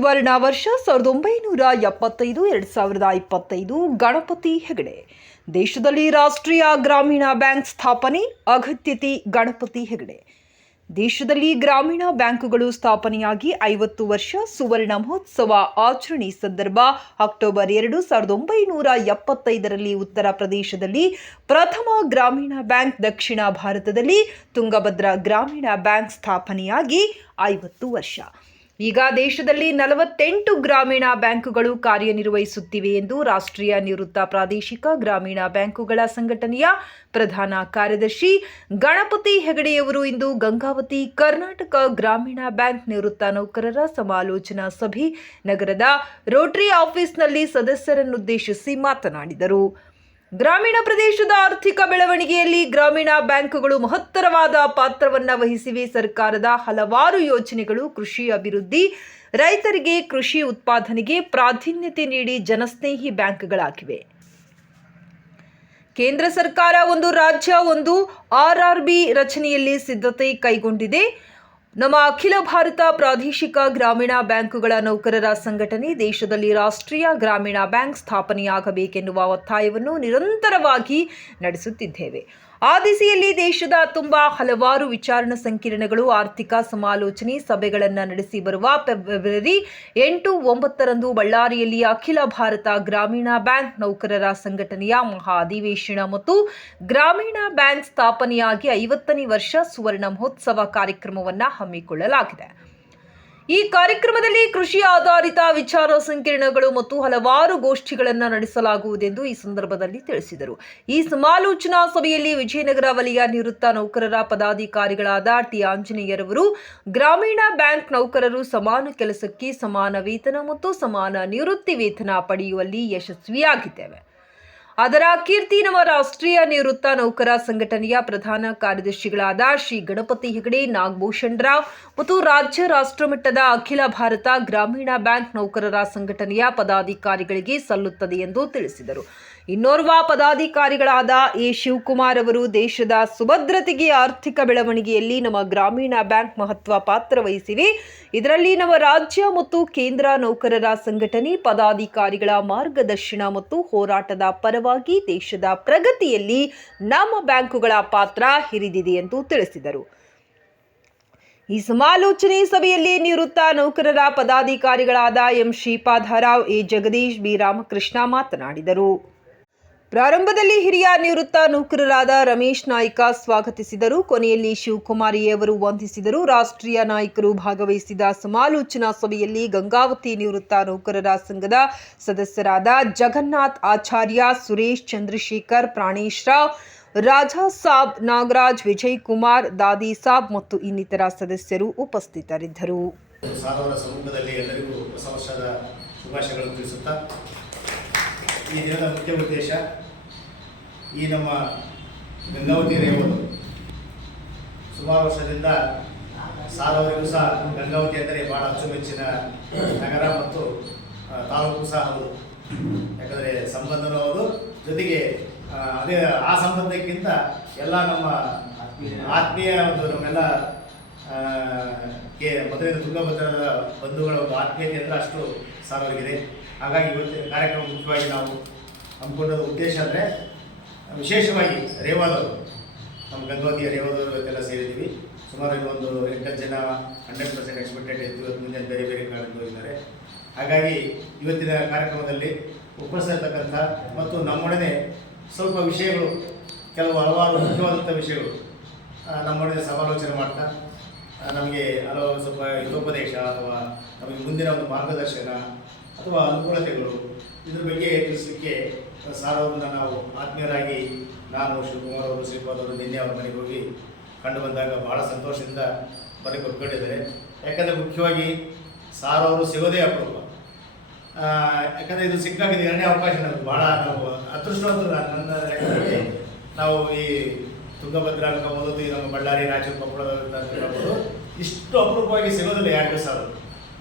ಸುವರ್ಣ ವರ್ಷ ಸಾವಿರದ ಒಂಬೈನೂರ ಎಪ್ಪತ್ತೈದು, ಎರಡು ಸಾವಿರದ ಇಪ್ಪತ್ತೈದು, ಗಣಪತಿ ಹೆಗಡೆ. ದೇಶದಲ್ಲಿ ರಾಷ್ಟ್ರೀಯ ಗ್ರಾಮೀಣ ಬ್ಯಾಂಕ್ ಸ್ಥಾಪನೆ, ಅಗತ್ಯತೆ ಗಣಪತಿ ಹೆಗಡೆ. ದೇಶದಲ್ಲಿ ಗ್ರಾಮೀಣ ಬ್ಯಾಂಕುಗಳು ಸ್ಥಾಪನೆಯಾಗಿ ಐವತ್ತು ವರ್ಷ ಸುವರ್ಣ ಮಹೋತ್ಸವ ಆಚರಣೆ ಸಂದರ್ಭ ಅಕ್ಟೋಬರ್ ಎರಡು ಸಾವಿರದ ಒಂಬೈನೂರ ಎಪ್ಪತ್ತೈದರಲ್ಲಿ ಉತ್ತರ ಪ್ರದೇಶದಲ್ಲಿ ಪ್ರಥಮ ಗ್ರಾಮೀಣ ಬ್ಯಾಂಕ್ ದಕ್ಷಿಣ ಭಾರತದಲ್ಲಿ ತುಂಗಭದ್ರಾ ಗ್ರಾಮೀಣ ಬ್ಯಾಂಕ್ ಸ್ಥಾಪನೆಯಾಗಿ ಐವತ್ತು ವರ್ಷ. ಈಗ ದೇಶದಲ್ಲಿ ನಲವತ್ತೆಂಟು ಗ್ರಾಮೀಣ ಬ್ಯಾಂಕುಗಳು ಕಾರ್ಯನಿರ್ವಹಿಸುತ್ತಿವೆ ಎಂದು ರಾಷ್ಟ್ರೀಯ ನಿವೃತ್ತ ಪ್ರಾದೇಶಿಕ ಗ್ರಾಮೀಣ ಬ್ಯಾಂಕುಗಳ ಸಂಘಟನೆಯ ಪ್ರಧಾನ ಕಾರ್ಯದರ್ಶಿ ಗಣಪತಿ ಹೆಗಡೆಯವರು ಇಂದು ಗಂಗಾವತಿ ಕರ್ನಾಟಕ ಗ್ರಾಮೀಣ ಬ್ಯಾಂಕ್ ನಿವೃತ್ತ ನೌಕರರ ಸಮಾಲೋಚನಾ ಸಭೆ ನಗರದ ರೋಟರಿ ಆಫೀಸ್ನಲ್ಲಿ ಸದಸ್ಯರನ್ನುದ್ದೇಶಿಸಿ ಮಾತನಾಡಿದರು. ಗ್ರಾಮೀಣ ಪ್ರದೇಶದ ಆರ್ಥಿಕ ಬೆಳವಣಿಗೆಯಲ್ಲಿ ಗ್ರಾಮೀಣ ಬ್ಯಾಂಕುಗಳು ಮಹತ್ತರವಾದ ಪಾತ್ರವನ್ನು ವಹಿಸಿವೆ. ಸರ್ಕಾರದ ಹಲವಾರು ಯೋಜನೆಗಳು ಕೃಷಿ ಅಭಿವೃದ್ಧಿ, ರೈತರಿಗೆ ಕೃಷಿ ಉತ್ಪಾದನೆಗೆ ಪ್ರಾಧಾನ್ಯತೆ ನೀಡಿ ಜನಸ್ನೇಹಿ ಬ್ಯಾಂಕ್ಗಳಾಗಿವೆ. ಕೇಂದ್ರ ಸರ್ಕಾರ ಒಂದು ರಾಜ್ಯ, ಒಂದು ಆರ್ಆರ್ಬಿ ರಚನೆಯಲ್ಲಿ ಸಿದ್ಧತೆ ಕೈಗೊಂಡಿದೆ. ನಮ್ಮ ಅಖಿಲ ಭಾರತ ಪ್ರಾದೇಶಿಕ ಗ್ರಾಮೀಣ ಬ್ಯಾಂಕುಗಳ ನೌಕರರ ಸಂಘಟನೆ ದೇಶದಲ್ಲಿ ರಾಷ್ಟ್ರೀಯ ಗ್ರಾಮೀಣ ಬ್ಯಾಂಕ್ ಸ್ಥಾಪನೆಯಾಗಬೇಕೆನ್ನುವ ಒತ್ತಾಯವನ್ನು ನಿರಂತರವಾಗಿ ನಡೆಸುತ್ತಿದ್ದೇವೆ. ಆ ದಿಸೆಯಲ್ಲಿ ದೇಶದ ತುಂಬ ಹಲವಾರು ವಿಚಾರಣ ಸಂಕಿರಣಗಳು, ಆರ್ಥಿಕ ಸಮಾಲೋಚನೆ ಸಭೆಗಳನ್ನು ನಡೆಸಿ ಬರುವ ಫೆಬ್ರವರಿ ಎಂಟು ಒಂಬತ್ತರಂದು ಬಳ್ಳಾರಿಯಲ್ಲಿ ಅಖಿಲ ಭಾರತ ಗ್ರಾಮೀಣ ಬ್ಯಾಂಕ್ ನೌಕರರ ಸಂಘಟನೆಯ ಮಹಾ ಅಧಿವೇಶನ ಮತ್ತು ಗ್ರಾಮೀಣ ಬ್ಯಾಂಕ್ ಸ್ಥಾಪನೆಯಾಗಿ ಐವತ್ತನೇ ವರ್ಷ ಸುವರ್ಣ ಮಹೋತ್ಸವ ಕಾರ್ಯಕ್ರಮವನ್ನು ಹಮ್ಮಿಕೊಳ್ಳಲಾಗಿದೆ. ಈ ಕಾರ್ಯಕ್ರಮದಲ್ಲಿ ಕೃಷಿ ಆಧಾರಿತ ವಿಚಾರ ಸಂಕಿರಣಗಳು ಮತ್ತು ಹಲವಾರು ಗೋಷ್ಠಿಗಳನ್ನು ನಡೆಸಲಾಗುವುದೆಂದು ಈ ಸಂದರ್ಭದಲ್ಲಿ ತಿಳಿಸಿದರು. ಈ ಸಮಾಲೋಚನಾ ಸಭೆಯಲ್ಲಿ ವಿಜಯನಗರ ವಲಯ ನಿವೃತ್ತ ನೌಕರರ ಪದಾಧಿಕಾರಿಗಳಾದ ಟಿ. ಆಂಜನೇಯರವರು, ಗ್ರಾಮೀಣ ಬ್ಯಾಂಕ್ ನೌಕರರು ಸಮಾನ ಕೆಲಸಕ್ಕೆ ಸಮಾನ ವೇತನ ಮತ್ತು ಸಮಾನ ನಿವೃತ್ತಿ ವೇತನ ಪಡೆಯುವಲ್ಲಿ ಯಶಸ್ವಿಯಾಗಿದ್ದೇವೆ. ಅದರ ಕೀರ್ತಿ ನಮ್ಮ ರಾಷ್ಟ್ರೀಯ ನಿವೃತ್ತ ನೌಕರ ಸಂಘಟನೆಯ ಪ್ರಧಾನ ಕಾರ್ಯದರ್ಶಿಗಳಾದ ಶ್ರೀ ಗಣಪತಿ ಹೆಗಡೆ, ನಾಗಭೂಷಣ್ ರಾವ್ ಮತ್ತು ರಾಜ್ಯ ರಾಷ್ಟ್ರಮಟ್ಟದ ಅಖಿಲ ಭಾರತ ಗ್ರಾಮೀಣ ಬ್ಯಾಂಕ್ ನೌಕರರ ಸಂಘಟನೆಯ ಪದಾಧಿಕಾರಿಗಳಿಗೆ ಸಲ್ಲುತ್ತದೆ ಎಂದು ತಿಳಿಸಿದರು. ಇನ್ನೋರ್ವ ಪದಾಧಿಕಾರಿಗಳಾದ ಎ ಶಿವಕುಮಾರ್ ಅವರು ದೇಶದ ಸುಭದ್ರತೆಗೆ ಆರ್ಥಿಕ ಬೆಳವಣಿಗೆಯಲ್ಲಿ ನಮ್ಮ ಗ್ರಾಮೀಣ ಬ್ಯಾಂಕ್ ಮಹತ್ವ ಪಾತ್ರ ವಹಿಸಿವೆ. ಇದರಲ್ಲಿ ನಮ್ಮ ರಾಜ್ಯ ಮತ್ತು ಕೇಂದ್ರ ನೌಕರರ ಸಂಘಟನೆ, ಪದಾಧಿಕಾರಿಗಳ ಮಾರ್ಗದರ್ಶನ ಮತ್ತು ಹೋರಾಟದ ಪರವಾಗಿ ದೇಶದ ಪ್ರಗತಿಯಲ್ಲಿ ನಮ್ಮ ಬ್ಯಾಂಕುಗಳ ಪಾತ್ರ ಹಿರಿದಿದೆ ಎಂದು ತಿಳಿಸಿದರು. ಈ ಸಮಾಲೋಚನೆ ಸಭೆಯಲ್ಲಿ ನಿವೃತ್ತ ನೌಕರರ ಪದಾಧಿಕಾರಿಗಳಾದ M Shripadarao, A Jagadish, B Ramakrishna ಮಾತನಾಡಿದರು. ಪ್ರಾರಂಭದಲ್ಲಿ ಹಿರಿಯ ನಿವೃತ್ತ ನೌಕರರಾದ ರಮೇಶ್ ನಾಯ್ಕ ಸ್ವಾಗತಿಸಿದರು. ಕೊನೆಯಲ್ಲಿ ಶಿವಕುಮಾರಿಯವರು ವಂದಿಸಿದರು. ರಾಷ್ಟ್ರೀಯ ನಾಯಕರು ಭಾಗವಹಿಸಿದ ಸಮಾಲೋಚನಾ ಸಭೆಯಲ್ಲಿ ಗಂಗಾವತಿ ನಿವೃತ್ತ ನೌಕರರ ಸಂಘದ ಸದಸ್ಯರಾದ ಜಗನ್ನಾಥ್ ಆಚಾರ್ಯ, ಸುರೇಶ್ ಚಂದ್ರಶೇಖರ್, ಪ್ರಾಣೇಶ್ ರಾವ್, ರಾಜಾ ಸಾಬ್, ನಾಗರಾಜ್, ವಿಜಯ್ ಕುಮಾರ್, ದಾದಿ ಸಾಬ್ ಮತ್ತು ಇನ್ನಿತರ ಸದಸ್ಯರು ಉಪಸ್ಥಿತರಿದ್ದರು. ಈ ದಿನದ ಮುಖ್ಯ ಉದ್ದೇಶ ಈ ನಮ್ಮ ಗಂಗಾವತಿ ರೇವಲು ಸುಮಾರು ವರ್ಷದಿಂದ ಸಾಲವರೆಗೂ ಸಹ ಗಂಗಾವತಿ ಅಂದರೆ ಭಾಳ ಅಚ್ಚುಮೆಚ್ಚಿನ ನಗರ ಮತ್ತು ತಾಲೂಕು ಸಹ ಹೌದು ಯಾಕಂದರೆ ಸಂಬಂಧನೂ ಹೌದು. ಜೊತೆಗೆ ಅದೇ ಆ ಸಂಬಂಧಕ್ಕಿಂತ ಎಲ್ಲ ನಮ್ಮ ಆತ್ಮೀಯ ಒಂದು ನಮ್ಮೆಲ್ಲ ಕೆ ಮೊದಲಿನ ತುಂಗಭದ್ರದ ಬಂಧುಗಳ ಒಂದು ಆತ್ಮೀಯತೆ ಅಂದರೆ ಅಷ್ಟು ಸಾರವಾಗಿದೆ ಹಾಗಾಗಿ ಇವತ್ತು ಕಾರ್ಯಕ್ರಮ ಮುಖ್ಯವಾಗಿ ನಾವು ಹಮ್ಮಿಕೊಂಡ ಉದ್ದೇಶ ಅಂದರೆ, ವಿಶೇಷವಾಗಿ ರೇವಾದವರು, ನಮ್ಮ ಗಂಗಾವತಿಯ ರೇವಾದವರು ಇವತ್ತೆಲ್ಲ ಸೇರಿದ್ದೀವಿ. ಸುಮಾರು ಒಂದು ಎಂಟತ್ತು ಜನ ಹಂಡ್ರೆಡ್ ಪರ್ಸೆಂಟ್ ಎಕ್ಸ್ಪೆಕ್ಟೆಡ್ ಇತ್ತು ಇವತ್ತು ಮುಂದೆ ಬೇರೆ ಬೇರೆ ಕಾರಣಕ್ಕೆ ಹೋಗಿದ್ದಾರೆ ಹಾಗಾಗಿ ಇವತ್ತಿನ ಕಾರ್ಯಕ್ರಮದಲ್ಲಿ ಉಪಸ್ಥಿತಕ್ಕಂಥ ಮತ್ತು ನಮ್ಮೊಡನೆ ಸ್ವಲ್ಪ ವಿಷಯಗಳು, ಕೆಲವು ಹಲವಾರು ಮುಖ್ಯವಾದಂಥ ವಿಷಯಗಳು ನಮ್ಮೊಡನೆ ಸಮಾಲೋಚನೆ ಮಾಡ್ತಾ ನಮಗೆ ಹಲವು ಸ್ವಲ್ಪ ಹಿತೋಪದೇಶ ಅಥವಾ ನಮಗೆ ಮುಂದಿನ ಒಂದು ಮಾರ್ಗದರ್ಶನ ಅಥವಾ ಅನುಕೂಲತೆಗಳು ಇದ್ರ ಬಗ್ಗೆ ತಿಳಿಸಲಿಕ್ಕೆ ಸಾರ್ ಅವ್ರನ್ನ ನಾವು ಆತ್ಮೀಯರಾಗಿ ನಾನು ಶಿವಕುಮಾರ್ ಅವರು, ಶ್ರೀಪಾದ್ ಅವರು, ನಿನ್ನೆ ಅವರ ಮನೆಗೆ ಹೋಗಿ ಕಂಡು ಬಂದಾಗ ಭಾಳ ಸಂತೋಷದಿಂದ ಬರಲಿಕ್ಕೆ ಕೊಟ್ಕೊಂಡಿದ್ದಾರೆ ಯಾಕಂದರೆ ಮುಖ್ಯವಾಗಿ ಸಾರ್ ಅವರು ಸಿಗೋದೇ ಅಪರೂಪ. ಯಾಕಂದರೆ ಇದು ಸಿಕ್ಕಾಗಿದ್ದು ಎರಡನೇ ಅವಕಾಶ ನಮ್ಗೆ ಭಾಳ ನಾವು ಅದೃಷ್ಟವಂತರು ನಾನು ನನ್ನ ಯಾಕಂದರೆ ನಾವು ಈ ತುಂಗಭದ್ರಾ ಅನ್ಕೋಬೋದು ನಮ್ಮ ಬಳ್ಳಾರಿ ರಾಯಚೂರು ಮಕ್ಕಳಂತ ಹೇಳ್ಬೋದು ಇಷ್ಟು ಅಪರೂಪವಾಗಿ ಸಿಗೋದಿಲ್ಲ ಎರಡು ಸಾವಿರ.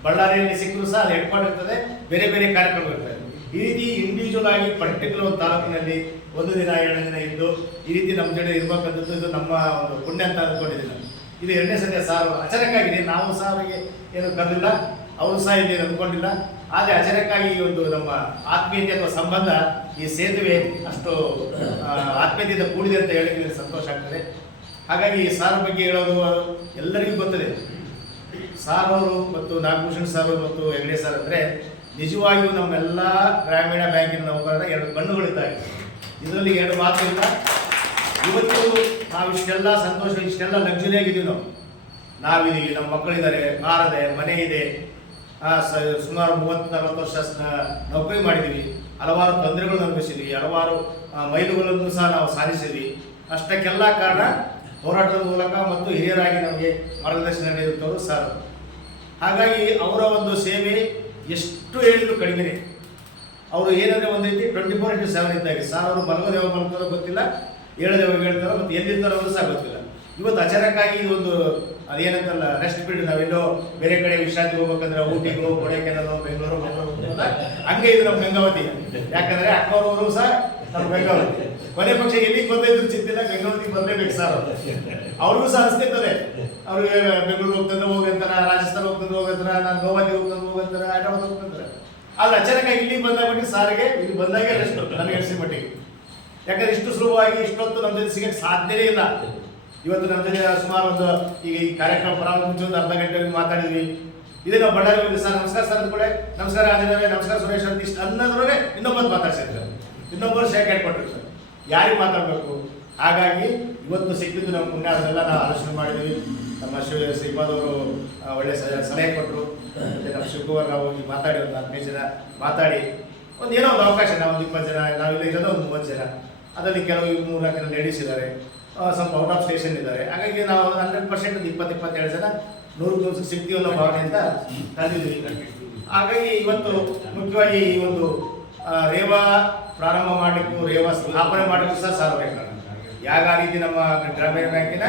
ಬಳ್ಳಾರಿಯಲ್ಲಿ ಸಿಕ್ಕರೂ ಸಹ ಅಲ್ಲಿ ಇರ್ತದೆ, ಬೇರೆ ಬೇರೆ ಕಾರ್ಯಕ್ರಮ ಇರ್ತದೆ ಈ ರೀತಿ ಇಂಡಿವಿಜುವಲ್ ಆಗಿ ಪರ್ಟಿಕ್ಯುಲರ್ ಒಂದು ತಾಲೂಕಿನಲ್ಲಿ ಒಂದು ದಿನ, ಎರಡು ದಿನ ಇದ್ದು ಈ ರೀತಿ ನಮ್ಮ ಜೊತೆ ಇರ್ಬೇಕಂತದ್ದು ಇದು ನಮ್ಮ ಒಂದು ಪುಣ್ಯ ಅಂತ ಅಂದ್ಕೊಂಡಿದ್ದೀನಿ ನಾನು. ಇದು ಎರಡನೇ ಸದ್ಯ ಸಾರು ಅಚಾನಕ್ಕಾಗಿದೆ ನಾವು ಸಹ ಅವರಿಗೆ ಏನು ಕರೆದಿಲ್ಲ ಅವರು ಸಹ ಇಲ್ಲಿ ಅಂದ್ಕೊಂಡಿಲ್ಲ. ಆದರೆ ಅಚಾನಕ್ಕಾಗಿ ಈ ಒಂದು ನಮ್ಮ ಆತ್ಮೀಯತೆ ಅಥವಾ ಸಂಬಂಧ ಈ ಸೇತುವೆ ಅಷ್ಟು ಆತ್ಮೀಯತೆಯಿಂದ ಕೂಡಿದೆ ಅಂತ ಹೇಳಿದ್ರೆ ಸಂತೋಷ ಆಗ್ತದೆ. ಹಾಗಾಗಿ ಈ ಸಾರ್ ಬಗ್ಗೆ ಹೇಳೋದು ಎಲ್ಲರಿಗೂ ಗೊತ್ತದೆ. ಸಾರ್ ಅವರು ಮತ್ತು ನಾಗಭೂಷಣ್ ಸಾರ್ ಮತ್ತು ಹೆಗಡೆ ಸಾರ್ ಅಂದರೆ ನಿಜವಾಗಿಯೂ ನಮ್ಮೆಲ್ಲ ಗ್ರಾಮೀಣ ಬ್ಯಾಂಕಿನ ನೌಕರರ ಎರಡು ಕಣ್ಣುಗಳಿದ್ದಾರೆ ಇದರಲ್ಲಿ ಎರಡು ಮಾತು ಇಲ್ಲ. ಇವತ್ತು ನಾವು ಇಷ್ಟೆಲ್ಲ ಸಂತೋಷ, ಇಷ್ಟೆಲ್ಲ ಲಕ್ಸುರಿ ಆಗಿದ್ದೀವಿ ನಾವು. ನಾವಿದ್ದೀವಿ ನಮ್ಮ ಮಕ್ಕಳಿದ್ದಾರೆ, ಕಾರ್ ಇದೆ, ಮನೆ ಇದೆ. ಸುಮಾರು ಮೂವತ್ತು, ನಲವತ್ತು ವರ್ಷ ನೌಕರಿ ಮಾಡಿದ್ದೀವಿ. ಹಲವಾರು ತೊಂದರೆಗಳನ್ನು ಅನುಭವಿಸಿದ್ವಿ ಹಲವಾರು ಮೈಲುಗಳನ್ನು ಸಹ ನಾವು ಸಾಧಿಸಿದ್ವಿ. ಅಷ್ಟಕ್ಕೆಲ್ಲ ಕಾರಣ ಹೋರಾಟದ ಮೂಲಕ ಮತ್ತು ಹಿರಿಯರಾಗಿ ನಮಗೆ ಮಾರ್ಗದರ್ಶನ ನೀಡುತ್ತವರು ಸರ್. ಹಾಗಾಗಿ ಅವರ ಒಂದು ಸೇವೆ ಎಷ್ಟು ಹೇಳಿದ್ರು ಕಡಿಮೆ ಅವರು ಏನಂದ್ರೆ ಒಂದು ರೀತಿ ಟ್ವೆಂಟಿ ಫೋರ್ ಇಂಟು ಸೆವೆನ್ ಇದ್ದಾಗೆ. ಸರ್ ಅವರು ಮಲಗದೇವ ಮಲಗ್ತಾರೋ ಗೊತ್ತಿಲ್ಲ ಹೇಳದೇವ ಹೇಳ್ತಾರೋ ಮತ್ತು ಎಲ್ಲಿರ್ತಾರೋ ಅನ್ನೋದು ಸಹ ಗೊತ್ತಿಲ್ಲ. ಇವತ್ತು ಅಚಾನಕ್ಕಾಗಿ ಒಂದು, ಅದೇನಂತಲ್ಲ ರೆಸ್ಟ್ ಪೀರಿಯಡ್ ನಾವೆಲ್ಲೋ ಬೇರೆ ಕಡೆ ವಿಶ್ರಾಂತಿ ಹೋಗ್ಬೇಕಂದ್ರೆ ಊಟಿಗೋ ಕೊಡೈಕೆನಲ್ಲೋ ಬೆಂಗಳೂರು ಬೆಂಗಳೂರು ಹಂಗೆ ಇದು ನಮ್ಮ ಗಂಗಾವತಿ ಯಾಕಂದ್ರೆ ಅಕ್ಕವರು ಸಹ ನಮ್ಮ ಗಂಗಾವತಿ ಕೊನೆ ಪಕ್ಷ ಎಲ್ಲಿಗೆ ಬಂದಿದ್ರು ಚಿಂತಿಲ್ಲ ಬೆಂಗಳೂರಿಗೆ ಬರಲೇಬೇಕು ಸರ್. ಅವ್ರಿಗೂ ಸಹ ಅನಿಸ್ತಿರ್ತದೆ ಅವ್ರು ಬೆಂಗಳೂರು ಹೋಗ್ತಂದ್ರೆ ಹೋಗಂತಾರ ರಾಜಸ್ಥಾನ ಹೋಗ್ತಂದ್ರೆ ಹೋಗಂತಾರ ನಾನು ಗೋವಾದಿ ಹೋಗ್ತಂದ್ರೆ ಹೋಗಂತಾರ ಹೈದರಾಬಾದ್ ಹೋಗ್ತಂದ್ರೆ. ಆದ್ರೆ ಅಚಾನಕ್ಕಾಗಿ ಇಲ್ಲಿ ಬಂದಾಗ ಮಟ್ಟಿಗೆ ಸಾರಿಗೆ ಇಲ್ಲಿ ಬಂದಾಗ ರೆಸ್ಟ್ ನನಗೆ ಅನಿಸಿದ ಮಟ್ಟಿಗೆ. ಯಾಕಂದ್ರೆ ಇಷ್ಟು ಸುಲಭವಾಗಿ ಇಷ್ಟೊತ್ತು ನಮ್ಮ ಜೊತೆ ಸಿಗಕ್ಕೆ ಸಾಧ್ಯನೇ ಇಲ್ಲ. ಇವತ್ತು ನಮ್ಮ ಜೊತೆ ಸುಮಾರು ಒಂದು, ಈಗ ಈ ಕಾರ್ಯಕ್ರಮ ಪ್ರಾರಂಭ ಮುಂಚೆ ಒಂದು ಅರ್ಧ ಗಂಟೆ ಮಾತಾಡಿದ್ವಿ. ಇದೇ ನಾವು ಬಳ್ಳಾರಿ ಸರ್, ನಮಸ್ಕಾರ ಸರ್ ಅಂದ್ಕೊಳ್ಳೆ ನಮಸ್ಕಾರ ಆಂಜನೇಯ ನಮಸ್ಕಾರ ಸುರೇಶ್ ಅಂತ ಇಷ್ಟು ಅನ್ನೋದ್ರೊಳಗೆ ಇನ್ನೊಬ್ಬರು ಮಾತಾಡ್ಸಿದ್ರು ಇನ್ನೊಬ್ಬರು ಶೇಕ್ ಹ್ಯಾಂಡ್ ಸರ್ ಯಾರಿಗೆ ಮಾತಾಡಬೇಕು? ಹಾಗಾಗಿ ಇವತ್ತು ಸಿಕ್ಕಿದ್ದು ನಮ್ಮ ಪುಣ್ಯ ಅದನ್ನೆಲ್ಲ ನಾವು ಆಲೋಚನೆ ಮಾಡಿದ್ವಿ ನಮ್ಮ ಶಿವ, ಶ್ರೀಪಾದ್ ಅವರು ಒಳ್ಳೆ ಸಲಹೆ ಕೊಟ್ಟರು ಮತ್ತೆ ನಮ್ಮ ಶಿವಕುಮಾರ್ ನಾವು ಹೋಗಿ ಮಾತಾಡಿ ಒಂದು ಹದಿನೈದು ಜನ ಮಾತಾಡಿ, ಒಂದು ಏನೋ ಒಂದು ಅವಕಾಶ, ನಾವು ಒಂದು ಇಪ್ಪತ್ತು ಜನ ನಾವಿಲ್ಲ ಇರೋದು ಒಂದು ಮೂವತ್ತು ಜನ. ಅದರಲ್ಲಿ ಕೆಲವು ಮೂರು ನಾಲ್ಕು ಜನ ಲೇಡೀಸ್ ಇದ್ದಾರೆ. ಸ್ವಲ್ಪ ಔಟ್ ಆಫ್ ಸ್ಟೇಷನ್ ಇದ್ದಾರೆ. ಹಾಗಾಗಿ ನಾವು ಹಂಡ್ರೆಡ್ ಪರ್ಸೆಂಟ್ ಒಂದು ಇಪ್ಪತ್ತು, ಇಪ್ಪತ್ತೆರಡು ಜನ ನೂರು ದಿವಸ ಸಿಗ್ತೀವಲ್ಲ ಅನ್ನೋ ಅಂತ ಕರೆದಿದ್ವಿ ಹಾಗಾಗಿ ಇವತ್ತು ಮುಖ್ಯವಾಗಿ ಈ ಒಂದು ರೇವಾ ಪ್ರಾರಂಭ ಮಾಡಲಿಕ್ಕೂ, ರೇವಾ ಸ್ಥಾಪನೆ ಮಾಡಲಿಕ್ಕೂ ಸಹ ಸಾರ್ವಜನಿಕ ಯಾವ ರೀತಿ ನಮ್ಮ ಗ್ರಾಮೀಣ ಬ್ಯಾಂಕಿನ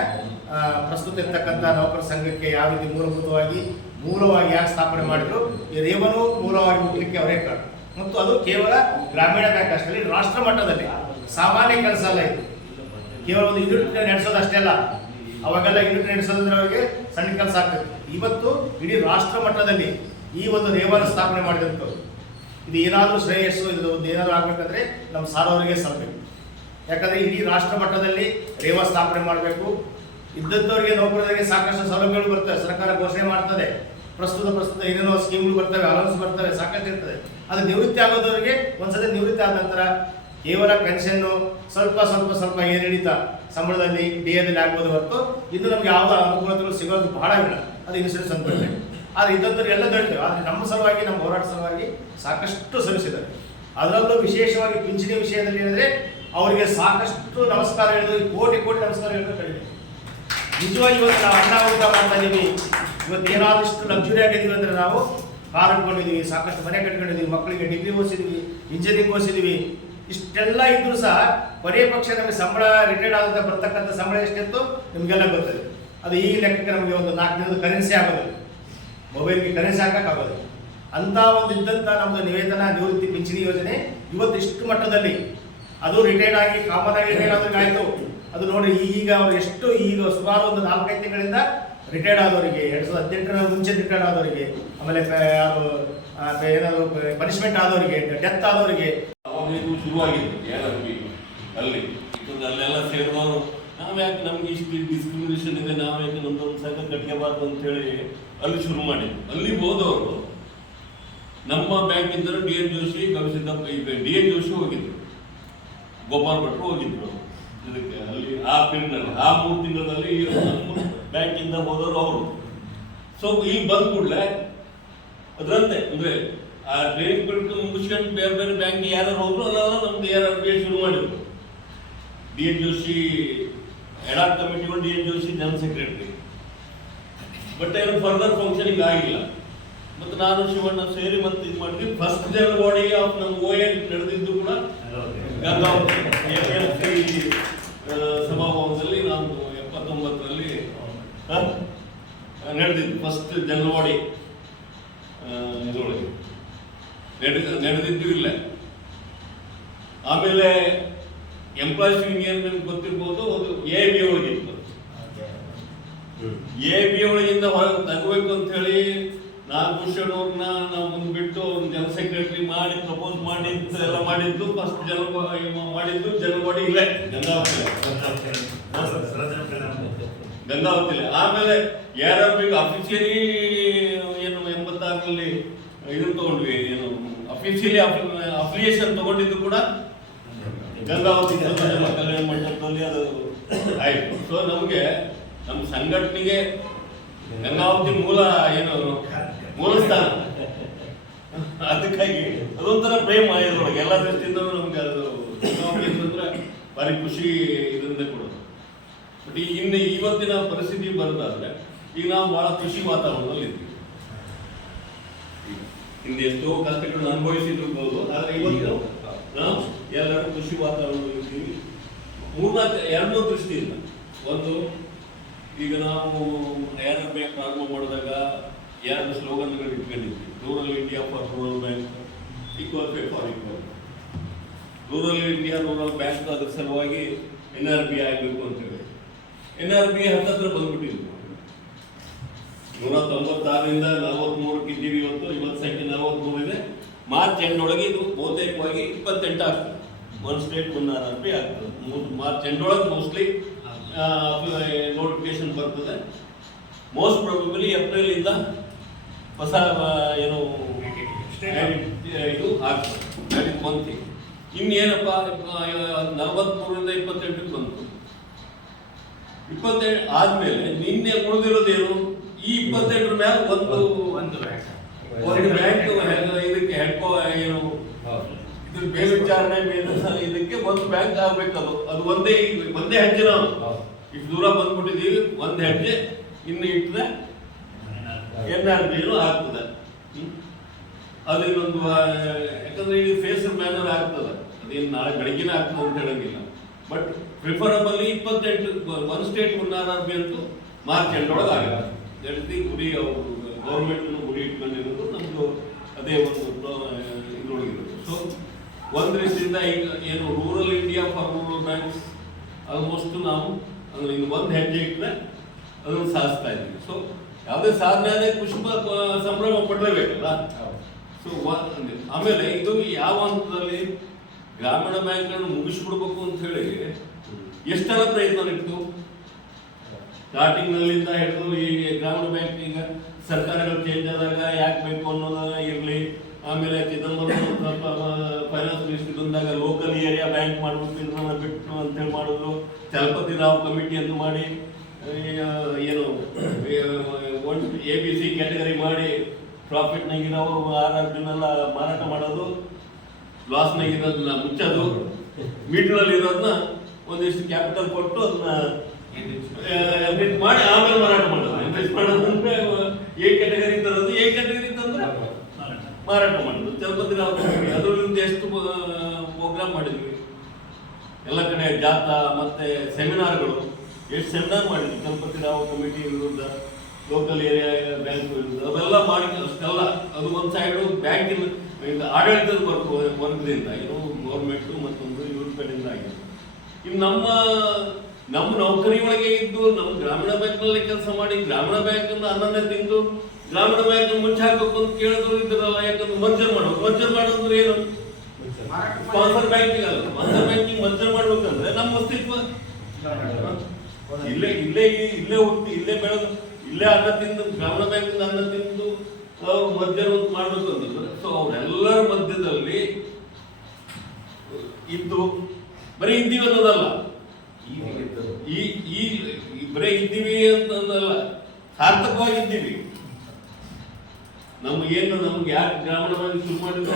ಪ್ರಸ್ತುತ ಇರ್ತಕ್ಕಂಥ ನೌಕರ ಸಂಘಕ್ಕೆ ಯಾವ ರೀತಿ ಮೂಲಭೂತವಾಗಿ, ಮೂಲವಾಗಿ ಯಾಕೆ ಸ್ಥಾಪನೆ ಮಾಡಿದ್ರು, ಈ ರೇವನು ಮೂಲವಾಗಿ ಹುಟ್ಟಲಿಕ್ಕೆ ಅವರೇ ಕಾರಣ. ಮತ್ತು ಅದು ಕೇವಲ ಗ್ರಾಮೀಣ ಬ್ಯಾಂಕ್ ಅಷ್ಟೇ ರಾಷ್ಟ್ರ ಮಟ್ಟದಲ್ಲಿ ಸಾಮಾನ್ಯ ಕೆಲಸ ಅಲ್ಲ ಇದು. ಕೇವಲ ಒಂದು ಯೂನಿಟ್ ನಡೆಸೋದು ಅಷ್ಟೇ ಅಲ್ಲ. ಅವಾಗೆಲ್ಲ ಯೂನಿಟ್ ನಡೆಸೋದಂದ್ರೆ ಅವರಿಗೆ ಸಣ್ಣ ಕೆಲಸ ಆಗ್ತಿತ್ತು ಇವತ್ತು ಇಡೀ ರಾಷ್ಟ್ರ ಮಟ್ಟದಲ್ಲಿ ಈ ಒಂದು ದೇವಾಲಯ ಸ್ಥಾಪನೆ ಮಾಡಿದಂಥವ್ರು ಇದು ಏನಾದರೂ ಶ್ರೇಯಸ್ಸು, ಇದು ಒಂದು ಏನಾದರೂ ಆಗಬೇಕಂದ್ರೆ ನಮ್ಮ ಸಾರವರಿಗೆ ಸಲ್ಲಬೇಕು ಯಾಕಂದ್ರೆ ಇಡೀ ರಾಷ್ಟ್ರ ಮಟ್ಟದಲ್ಲಿ ರೇವಾ ಸ್ಥಾಪನೆ ಮಾಡಬೇಕು. ಇದ್ದಂಥವ್ರಿಗೆ ನೌಕರರಿಗೆ ಸಾಕಷ್ಟು ಸೌಲಭ್ಯಗಳು ಬರ್ತವೆ. ಸರ್ಕಾರ ಘೋಷಣೆ ಮಾಡ್ತದೆ. ಪ್ರಸ್ತುತ ಪ್ರಸ್ತುತ ಏನೇನೋ ಸ್ಕೀಮ್ಗಳು ಬರ್ತವೆ ಅಲೌನ್ಸ್ ಬರ್ತವೆ ಸಾಕಷ್ಟು ಇರ್ತದೆ ಅದು ನಿವೃತ್ತಿ ಆಗೋದವರಿಗೆ ಒಂದ್ಸತಿ ನಿವೃತ್ತಿ ಆದ ನಂತರ ಕೇವಲ ಪೆನ್ಷನ್ನು ಸ್ವಲ್ಪ ಸ್ವಲ್ಪ ಸ್ವಲ್ಪ ಏರಿಳಿತ ಸಂಬಳದಲ್ಲಿ ಡಿ ಎದಲ್ಲಿ ಆಗ್ಬೋದು ಹೊರತು ಇನ್ನು ನಮ್ಗೆ ಯಾವ ಅನುಕೂಲತೆಗಳು ಸಿಗೋದು ಬಹಳ ಇಲ್ಲ ಅದು ಇನ್ಸೂರೆನ್ಸ್ ಅಂದ್ಬಿಟ್ರೆ ಆದರೆ ಇದ್ದಂಥವ್ರು ಎಲ್ಲ ದೊಡ್ಡದು ಆದರೆ ನಮ್ಮ ಸಲುವಾಗಿ, ನಮ್ಮ ಹೋರಾಟ ಸಲುವಾಗಿ ಸಾಕಷ್ಟು ಸಲ್ಲಿಸಿದ್ದಾರೆ ಅದರಲ್ಲೂ ವಿಶೇಷವಾಗಿ ಪಿಂಚಣಿ ವಿಷಯದಲ್ಲಿ ಏನಂದ್ರೆ ಅವರಿಗೆ ಸಾಕಷ್ಟು ನಮಸ್ಕಾರ ಹೇಳಿದ್ರು ಕೋಟಿ ಕೋಟಿ ನಮಸ್ಕಾರ ಹೇಳಿದ್ರು ಕಡಿಮೆ. ನಿಜವಾಗಿ ಇವತ್ತು ನಾವು ಅನ್ನ ಊಟ ಮಾಡ್ತಾ ಇದ್ದೀವಿ ಇವತ್ತು ಏನಾದಷ್ಟು ಲಕ್ಸುರಿ ಆಗಿದ್ದೀವಿ ಅಂದ್ರೆ ನಾವು ಕಾರ್ ಇಟ್ಕೊಂಡಿದ್ದೀವಿ ಸಾಕಷ್ಟು ಮನೆ ಕಟ್ಕೊಂಡಿದ್ದೀವಿ ಮಕ್ಕಳಿಗೆ ಡಿಗ್ರಿ ಓದಿಸಿದ್ವಿ ಇಂಜಿನಿಯರಿಂಗ್ ಓದಿಸಿದ್ವಿ. ಇಷ್ಟೆಲ್ಲ ಇದ್ರೂ ಸಹ ಕೊನೆಯ ಪಕ್ಷ ನಮಗೆ ಸಂಬಳ ರಿಟೈರ್ಡ್ ಆದಂತ ಬರ್ತಕ್ಕಂಥ ಸಂಬಳ ಎಷ್ಟಿತ್ತು ನಿಮಗೆಲ್ಲ ಗೊತ್ತದೆ. ಅದು ಈ ಲೆಕ್ಕಕ್ಕೆ ನಮಗೆ ಒಂದು ನಾಲ್ಕು ದಿನದ ಕರೆನ್ಸಿ ಆಗೋದು. ಮೊಬೈಲ್ಗೆ ಕರೆನ್ಸಿ ಹಾಕಕ್ಕಾಗೋದು. ಅಂತ ಒಂದು ಇದ್ದಂಥ ನಮ್ಮದು ನಿವೇದನ ನಿವೃತ್ತಿ ಪಿಂಚಣಿ ಯೋಜನೆ ಇವತ್ತು ಇಷ್ಟು ಮಟ್ಟದಲ್ಲಿ. ಅದು ರಿಟೈರ್ಡ್ ಆಗಿ ಕಾಮನ್ ಆಗಿ ರಿಟೈರ್ಡ್ ಆದ್ರೆ ಅದು ನೋಡಿ ಈಗ ಅವ್ರು ಎಷ್ಟು, ಈಗ ಸುಮಾರು ಒಂದು ನಾಲ್ಕೈದು ತಿಂಗಳಿಂದ ರಿಟೈರ್ಡ್ ಆದವರಿಗೆ, ಎರಡು ಸಾವಿರದ ಹದಿನೆಂಟರ ಮುಂಚೆ ರಿಟೈರ್ಡ್ ಆದವರಿಗೆ, ಆಮೇಲೆ ಯಾರು ಏನಾದ್ರು ಪನಿಷ್ಮೆಂಟ್ ಆದವರಿಗೆ ಡೆತ್ ಆದವರಿಗೆ. ಇದು ಶುರುವಾಗಿತ್ತು ಯಾರಲ್ಲಿ ಅಲ್ಲಿ. ಯಾಕಂದ್ರೆ ಅಲ್ಲೆಲ್ಲ ಸೇರಿದವರು ನಾವು ಯಾಕೆ ನಮ್ಗೆ ಇಷ್ಟು ಡಿಸ್ಕ್ರಿಮಿನೇಷನ್ ಇದೆ ನಾವು ಯಾಕೆ ನಮ್ದೊಂದು ಸಂಘ ಕಟ್ಕೋಬಾರ್ದು ಅಂತ ಹೇಳಿ ಅಲ್ಲಿ ಶುರು ಮಾಡಿದ್ರು. ಅಲ್ಲಿ ಹೋದವರು, ನಮ್ಮ ಬ್ಯಾಂಕಿಂದ ಡಿ ಎನ್ ಜೋಶಿ ಗವಿಸಿದ್ದಪ್ಪ ಈಗ ಡಿ ಎನ್ ಜೋಶಿ ಹೋಗಿದ್ರು. ಗೋಪಾಲ್ ಭಟ್ರು ಹೋಗಿದ್ರು. ಇದಕ್ಕೆ ಅಲ್ಲಿ ಆ ಪೀರಿಯಡ್ನಲ್ಲಿ, ಆ ಮೂರು ತಿಂಗಳಲ್ಲಿ ನಮ್ಮ ಬ್ಯಾಂಕಿಂದ ಹೋದವರು ಅವರು. ಸೊ ಇಲ್ಲಿ ಬಂದ ಕೂಡಲೇ, ಅದರಂತೆ, ಅಂದ್ರೆ ಆ ಟ್ರೈನ್ ಬಿಟ್ಟು ಮುಗಿಸ್ಕೊಂಡು ಬೇರೆ ಬೇರೆ ಬ್ಯಾಂಕ್ ಯಾರು ಹೋದ್ರು ಅಲ್ಲ ನಮ್ದು ಯಾರು ಬಿ ಶುರು ಮಾಡಿದ್ರು. D N Joshi ad hoc ಕಮಿಟಿಗಳು D N Joshi general secretary but ಏನು ಫರ್ದರ್ ಫಂಕ್ಷನಿಂಗ್ ಆಗಿಲ್ಲ. ಮತ್ತು ನಾನು, ಶಿವಣ್ಣ ಸೇರಿ ಮತ್ತೆ ಇದು ಮಾಡಿದ್ವಿ ಫಸ್ಟ್ ಜನರಲ್ ಬಾಡಿ ಆಫ್ ನಮ್ಮ ಓ ಎನ್ ನಡೆದಿದ್ದು ಕೂಡ ಗಂಗಾವತಿ ಸಭಾಭವನದಲ್ಲಿ ನಾನು ಎಪ್ಪತ್ತೊಂಬತ್ತರಲ್ಲಿ ನಡೆದಿದ್ದು. ಫಸ್ಟ್ ಜನರಲ್ ಬಾಡಿ ಇದರೊಳಗೆ. ನಡೆದ ನಡೆದಿದ್ದು ಇಲ್ಲ. ಆಮೇಲೆ ಎಂಪ್ಲಾಯ್ಸ್ ಯೂನಿಯನ್ ನಿಮ್ಗೆ ಗೊತ್ತಿರ್ಬೋದು ಅದು ಎ ಬಿ ಇತ್ತು ಎ ಬಿ ಒಳಗಿಂದ ಹೊರಗೆ ತಗೋಬೇಕು ಅಂತ ಹೇಳಿ ನಾಲ್ಕು ಅವ್ರನ್ನ ನಾವು ಮುಂದೆ ಬಿಟ್ಟು ಅವ್ರನ್ನ ಜನರಲ್ ಸೆಕ್ರೆಟರಿ ಮಾಡಿ ಪ್ರಪೋಸ್ ಮಾಡಿ ಎಲ್ಲ ಮಾಡಿದ್ದು ಫಸ್ಟ್ ಜನ ಮಾಡಿದ್ದು ಜನಗಡಿ ಇಲ್ಲೇ ಗಂಗಾವತಿ ಗಂಗಾವತಿ ಆಮೇಲೆ ಯಾರು ಅಫಿಷಿಯಲಿ ಏನು ಎಂಬತ್ತಾರರಲ್ಲಿ ಇದನ್ನ ತಗೊಂಡ್ವಿ. ಏನು ಅಫಿಷಿಯಲಿ ಅಫಿಲಿಯೇಷನ್ ತಗೊಂಡಿದ್ದು ಕೂಡ ಗಂಗಾವತಿ ಕಲ್ಯಾಣ ಮಂಟಪದಲ್ಲಿ ಅದು ಆಯ್ತು. ಸೊ ನಮಗೆ ನಮ್ಮ ಸಂಘಟನೆಗೆ ಗಂಗಾವತಿ ಮೂಲ ಏನು ಮೂಲ ಸ್ಥಾನ ಅದಕ್ಕಾಗಿ ಅದೊಂಥರ ಪ್ರೇಮ ಇದ್ರೊಳಗೆ. ಎಲ್ಲ ದೃಷ್ಟಿಯಿಂದ ನಮ್ಗೆ ಅದು ಅಂತಂದ್ರೆ ಭಾರಿ ಖುಷಿ ಇದರಿಂದ ಕೊಡೋದು ಬಟ್ ಈ ಇನ್ನು ಇವತ್ತಿನ ಪರಿಸ್ಥಿತಿ ಬರೋದಾದ್ರೆ ಈಗ ನಾವು ಬಹಳ ಖುಷಿ ವಾತಾವರಣದಲ್ಲಿ ಇದ್ದೀವಿ ಹಿಂದೆ ಎಷ್ಟೋ ಕಷ್ಟಗಳನ್ನು ಅನುಭವಿಸಿರ್ಬೋದು ಆದ್ರೆ ಇವತ್ತು ನಾವು ಎಲ್ಲರೂ ಖುಷಿ ವಾತಾವರಣ ಇರ್ತೀವಿ. ಮೂರ್ನಾಲ್ಕು ಎರಡೂ ದೃಷ್ಟಿಯಿಂದ ಒಂದು ಈಗ ನಾವು ಏರ್ ಬ್ಯಾಂಕ್ ಪ್ರಾರಂಭ ಮಾಡಿದಾಗ ಎರಡು ಸ್ಲೋಗನ್ಗಳು ಇಟ್ಕೊಂಡಿದ್ವಿ. Rural India for rural bank equal pay for equal rural India rural bank ಅದ್ರ ಸಲುವಾಗಿ ಎನ್ ಆರ್ ಬಿ ಆಗಬೇಕು ಅಂತೇಳಿ. ಎನ್ ಆರ್ ಬಿ ಹತ್ತತ್ರ ಬಂದ್ಬಿಟ್ಟಿದ್ವಿ ನೂರ ತೊಂಬತ್ತಾರರಿಂದ ನಲವತ್ತ್ಮೂರಕ್ಕೆ ಇದ್ದೀವಿ ಇವತ್ತು ಇವತ್ತು ಸಂಖ್ಯೆ ನಲವತ್ಮೂರು ಇದೆ ಮಾರ್ಚ್ ಎಂಡೊಳಗೆ ಇದು ಬಹುತೇಕವಾಗಿ ಇಪ್ಪತ್ತೆಂಟು ಆಗ್ತದೆ. ಒನ್ ಸ್ಟೇಟ್ ಮುನ್ನಾರು ರೂಪಾಯಿ ಆಗ್ತದೆ. ಮಾರ್ಚ್ ಎಂಡೊಳಗೆ ಮೋಸ್ಟ್ಲಿ ನೋಟಿಫಿಕೇಶನ್ ಬರ್ತದೆ. ಮೋಸ್ಟ್ ಪ್ರಾಬಬಲಿ ಏಪ್ರಿಲ್ ಇಂದ ಹೊಸ ಏನು ಇದು ಆಗ್ತದೆ. ದಟ್ ಇಸ್ ಒನ್ ಥಿಂಗ್ ಇನ್ನೇನಪ್ಪ ನಲವತ್ಮೂರರಿಂದ ಇಪ್ಪತ್ತೆಂಟಕ್ಕೆ ಬಂತು. ಇಪ್ಪತ್ತೆಂಟು ಆದ್ಮೇಲೆ ನಿನ್ನೆ ಉಳಿದಿರೋದೇನು ಈ ಇಪ್ಪತ್ತೆಂಟರ ಮ್ಯಾಲ ಒಂದು ಒಂದು ಬ್ಯಾಂಕ್ ಒಂದು ಹೆಡ್ಕೋ ಏನು? ಇದ್ರ ಮೇಲ್ವಿಚಾರಣೆ ಮೇಲೆ ಇದಕ್ಕೆ ಒಂದು ಬ್ಯಾಂಕ್ ಆಗ್ಬೇಕದು ಅದು. ಒಂದೇ ಒಂದೇ ಹೆಜ್ಜೆ ನಾವು. ಇಷ್ಟು ದೂರ ಬಂದ್ಬಿಟ್ಟಿದೀವಿ ಒಂದ್ ಹೆಜ್ಜೆ ಇನ್ನು ಇಟ್ಟರೆ ಎನ್ ಆರ್ ಬಿನು ಆಗ್ತದೆ? ಅದು ಇನ್ನೊಂದು ಯಾಕಂದ್ರೆ ಇದು ಫೇಸ್ ಮ್ಯಾನರ್ ಆಗ್ತದೆ. ಅದೇನು ನಾಳೆ ಬೆಳಗ್ಗೆನೇ ಆಗ್ತದೆ ಅಂತ ಹೇಳಂಗಿಲ್ಲ. ಬಟ್ ಪ್ರಿಫರಬಲಿ ಇಪ್ಪತ್ತೆಂಟು one state one R R B ಅಂತೂ ಮಾರ್ಚ್ ಎಂಟೊಳಗೆ ಆಗುತ್ತೆ. ದಟ್ ಇಸ್ ದಿ ಗುರಿ ಅವರು ಗೌರ್ಮೆಂಟ್ ಗುರಿ ಇಟ್ಕೊಂಡಿರೋದು ನಮ್ದು ಅದೇ ಒಂದು ಇದರೊಳಗಿರುತ್ತೆ ಸೊ ಒಂದು ರೀತಿಯಿಂದ ಈಗ ಏನು rural India for rural banks almost ನಾವು ಅಂದ್ರೆ ಇನ್ನು ಒಂದು ಹೆಜ್ಜೆ ಇಟ್ಟರೆ ಅದನ್ನು ಸಾಧಿಸ್ತಾ ಇದ್ದೀವಿ. ಸೊ ಯಾವುದೇ ಸಾಧನೆ ಆದರೆ ಪ- ಸಂಭ್ರಮ ಪಡಲೇಬೇಕಲ್ಲ? ಸೊ ಆಮೇಲೆ ಇದು ಯಾವ ಹಂತದಲ್ಲಿ ಗ್ರಾಮೀಣ ಬ್ಯಾಂಕ್ಗಳನ್ನು ಮುಗಿಸ್ಬಿಡ್ಬೇಕು ಅಂತ ಹೇಳಿ ಎಷ್ಟರ ಪ್ರಯತ್ನ ಇತ್ತು? ಸ್ಟಾರ್ಟಿಂಗ್ ನಲ್ಲಿಂದ ಹಿಡಿದು ಈ ಗ್ರಾಮೀಣ ಬ್ಯಾಂಕ್ ಈಗ ಸರ್ಕಾರಗಳು ಚೇಂಜ್ ಆದಾಗ ಯಾಕೆ ಬೇಕು ಅನ್ನೋದು ಇರಲಿ ಆಮೇಲೆ ಚಿದಂಬರಂ ಸ್ವಲ್ಪ ಫೈನಾನ್ಸ್ ಮಿನಿಸ್ಟ್ರಿ ಬಂದಾಗ ಲೋಕಲ್ ಏರಿಯಾ ಬ್ಯಾಂಕ್ ಮಾಡಬೇಕು ಇದನ್ನ ಬಿಟ್ಟು ಅಂತೇಳಿ ಮಾಡಿದ್ರು ಚಲಪತಿ ರಾವ್ ಕಮಿಟಿಯನ್ನು ಮಾಡಿ ಏನು ಎ ಬಿ ಸಿ ಕ್ಯಾಟಗರಿ ಮಾಡಿ ಪ್ರಾಫಿಟ್ನಾಗಿರೋರು ಆರ್ ಆರ್ ಬಿನೆಲ್ಲ ಮಾರಾಟ ಮಾಡೋದು ಲಾಸ್ನಾಗಿರೋದನ್ನ ಮುಚ್ಚೋದು ಮೀಟರಲ್ಲಿ ಇರೋದನ್ನ ಒಂದಿಷ್ಟು ಕ್ಯಾಪಿಟಲ್ ಕೊಟ್ಟು ಅದನ್ನ ಮಾಡಿ ಆಮೇಲೆ ಮಾರಾಟ ಮಾಡೋದು ಇನ್ವೆಸ್ಟ್ ಮಾಡೋದು ಅಂದ್ರೆ ಎ ಕ್ಯಾಟಗರಿ ತರೋದು ಎ ಕ್ಯಾಟಗರಿ ತಂದ್ರೆ ಮಾರಾಟ ಮಾಡಿದ್ರು ಕಮಿಟಿ ಅದರಿಂದ ಎಷ್ಟು ಪ್ರೋಗ್ರಾಮ್ ಮಾಡಿದ್ವಿ. ಎಲ್ಲ ಕಡೆ ಜಾಥಾ, ಮತ್ತೆ ಸೆಮಿನಾರ್ಗಳು ಎಷ್ಟು ಸೆಮಿನಾರ್ ಮಾಡಿದ್ವಿ. ತಿರುಪತಿ ರಾವ್ ಕಮಿಟಿ ವಿರುದ್ಧ ಲೋಕಲ್ ಏರಿಯಾ ಬ್ಯಾಂಕ್ ವಿರುದ್ಧ. ಅವೆಲ್ಲ ಮಾಡಿ ಅಷ್ಟೆಲ್ಲ. ಅದು ಒಂದು ಸೈಡು ಬ್ಯಾಂಕಿನ ಆಡಳಿತದ ವರ್ಗ ವರ್ಗದಿಂದ, ಇದು ಗೌರ್ಮೆಂಟು ಮತ್ತೊಂದು ಇವ್ರ ಕಡೆಯಿಂದ ಆಗಿದೆ. ಇನ್ನು ನಮ್ಮ ನಮ್ಮ ನೌಕರಿ ಒಳಗೆ ಇದ್ದು, ನಮ್ಮ ಗ್ರಾಮೀಣ ಬ್ಯಾಂಕ್ನಲ್ಲಿ ಕೆಲಸ ಮಾಡಿ, ಗ್ರಾಮೀಣ ಬ್ಯಾಂಕ್ ಅನ್ನನೇ ತಿಂದು ಗ್ರಾಮೀಣ ಬ್ಯಾಂಕ್ ಮುಂಚೆ ಹಾಕಬೇಕು ಅಂತ ಕೇಳಿದ್ರು ಇದ್ರಲ್ಲ, ಯಾಕಂದ್ರೆ ಮರ್ಜರ್ ಮಾಡ್ಬೇಕು ಮರ್ಜರ್ ಮಾಡೋದ್ರೆ ಏನು? ಸ್ಪಾನ್ಸರ್ ಬ್ಯಾಂಕಿಂಗ್ ಅಲ್ಲ. ಸ್ಪಾನ್ಸರ್ ಬ್ಯಾಂಕಿಂಗ್ ಮರ್ಜರ್ ಮಾಡ್ಬೇಕಂದ್ರೆ ನಮ್ಮ ಅಸ್ತಿತ್ವ. ಇಲ್ಲೇ ಇಲ್ಲೇ ಇಲ್ಲೇ ಹುಟ್ಟಿ, ಇಲ್ಲೇ ಬೆಳೆದು, ಇಲ್ಲೇ ಅನ್ನ ತಿಂದು, ಗ್ರಾಮೀಣ ಬ್ಯಾಂಕಿಂದ ಅನ್ನ ತಿಂದು ಮರ್ಜರ್ ಮಾಡ್ಬೇಕು ಅಂತಂದ್ರೆ ಸೊ ಅವರೆಲ್ಲರ ಮಧ್ಯದಲ್ಲಿ ಇದ್ದು ಬರೀ ಇದ್ದೀವಿ ಅನ್ನೋದಲ್ಲ. ಈ ಈ ಬರೀ ಇದ್ದೀವಿ ಅಂತಂದಲ್ಲ ಸಾರ್ಥಕವಾಗಿದ್ದೀವಿ ನಮಗೇನು, ನಮ್ಗೆ ಯಾಕೆ ಗ್ರಾಮೀಣ ಬ್ಯಾಂಕ್ ಶುರು ಮಾಡಿದ್ರು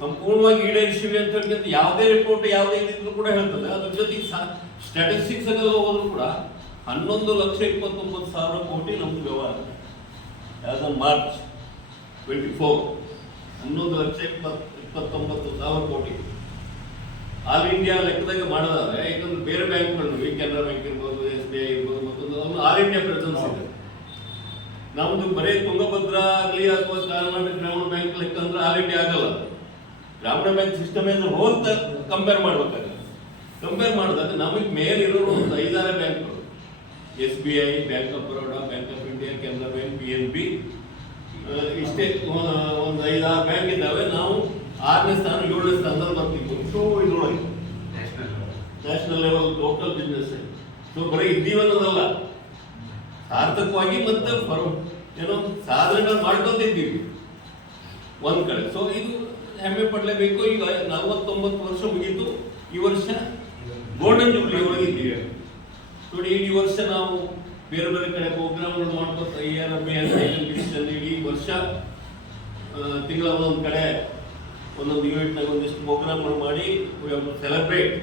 ಸಂಪೂರ್ಣವಾಗಿ ಈಡೇರಿಸಿವೆ ಅಂತ ಹೇಳ್ಕಂತ ಯಾವುದೇ ರಿಪೋರ್ಟ್ ಯಾವುದೇ ಇದಿದ್ರು ಕೂಡ ಹೇಳ್ತದೆ. ಅದ್ರ ಜೊತೆಗೆ ಸ್ಟ್ಯಾಟಿಸ್ಟಿಕ್ಸ್ ಎಲ್ಲ ಹೋದ್ರು ಕೂಡ ಹನ್ನೊಂದು ಲಕ್ಷ ಇಪ್ಪತ್ತೊಂಬತ್ತು ಸಾವಿರ ಕೋಟಿ ನಮ್ದು ವ್ಯವಹಾರ. As on March twenty four ಹನ್ನೊಂದು ಲಕ್ಷ ಇಪ್ಪತ್ ಇಪ್ಪತ್ತೊಂಬತ್ತು ಸಾವಿರ ಕೋಟಿ. ಆಲ್ ಇಂಡಿಯಾ ಲೆಕ್ಕದಾಗ ಮಾಡೋದಾದ್ರೆ, ಯಾಕಂದ್ರೆ ಬೇರೆ ಬ್ಯಾಂಕ್ಗಳು ಕೆನರಾ ಬ್ಯಾಂಕ್ ಇರ್ಬೋದು, ಎಸ್ ಬಿ ಐ ಇರ್ಬೋದು, ಮತ್ತೊಂದು ಆಲ್ ಇಂಡಿಯಾ ಪ್ರೆಸೆನ್ಸ್ ಇದೆ. ನಮ್ದು ಬರೀ ತುಂಗಭದ್ರ ಆಗಲಿ ಅಥವಾ ಕರ್ನಾಟಕ ಗ್ರಾಮೀಣ ಬ್ಯಾಂಕ್ ಲೆಕ್ಕ ಅಂದ್ರೆ ಆ ರೀತಿ ಆಗಲ್ಲ. ಗ್ರಾಮೀಣ ಬ್ಯಾಂಕ್ ಸಿಸ್ಟಮ್ ಏನು ಹೋದ ಕಂಪೇರ್ ಮಾಡ್ಬೇಕಾಗ ಕಂಪೇರ್ ಮಾಡಿದಾಗ ನಮಗೆ ಮೇಲಿರೋರು ಒಂದು ಐದಾರು ಬ್ಯಾಂಕ್ಗಳು. S B I bank of Baroda bank of India Canara bank P N B ಇಷ್ಟೇ ಒಂದು ಐದಾರು ಬ್ಯಾಂಕ್ ಇದ್ದಾವೆ. ನಾವು ಆರನೇ ಸ್ಥಾನ ಏಳನೇ ಸ್ಥಾನದಲ್ಲಿ ಬರ್ತೀವಿ. ಸೊ ಇದ್ರೊಳಗೆ. National level total business so ಬರೀ ಇದ್ದೀವಿ ಅನ್ನೋದಲ್ಲ ಸಾರ್ಥಕವಾಗಿ ಮತ್ತೆ ಬರೋ ಏನೋ ಸಾಧನೆಗಳು ಮಾಡ್ಕೊತಿದ್ದೀವಿ ಒಂದ್ ಕಡೆ. ಸೊ ಇದು ಹೆಮ್ಮೆ ಪಡಲೇಬೇಕು. ಈಗ ನಲವತ್ತೊಂಬತ್ತು ವರ್ಷ ಮುಗಿತು. ಈ ವರ್ಷ ಗೋಲ್ಡನ್ ಜೂಬ್ಲಿ ಒಳಗಿದ್ದೀವಿ ನೋಡಿ ಇಡೀ ವರ್ಷ ನಾವು ಬೇರೆ ಬೇರೆ ಕಡೆ ಪ್ರೋಗ್ರಾಮ್ಗಳು ಮಾಡ್ಕೊತ ಏರ್ ಇಡೀ ವರ್ಷ ತಿಂಗಳ ಒಂದೊಂದು ಕಡೆ, ಒಂದೊಂದು ಯೂನಿಟ್ನಾಗ ಒಂದಿಷ್ಟು ಪ್ರೋಗ್ರಾಮ್ಗಳು ಮಾಡಿ ಸೆಲೆಬ್ರೇಟ್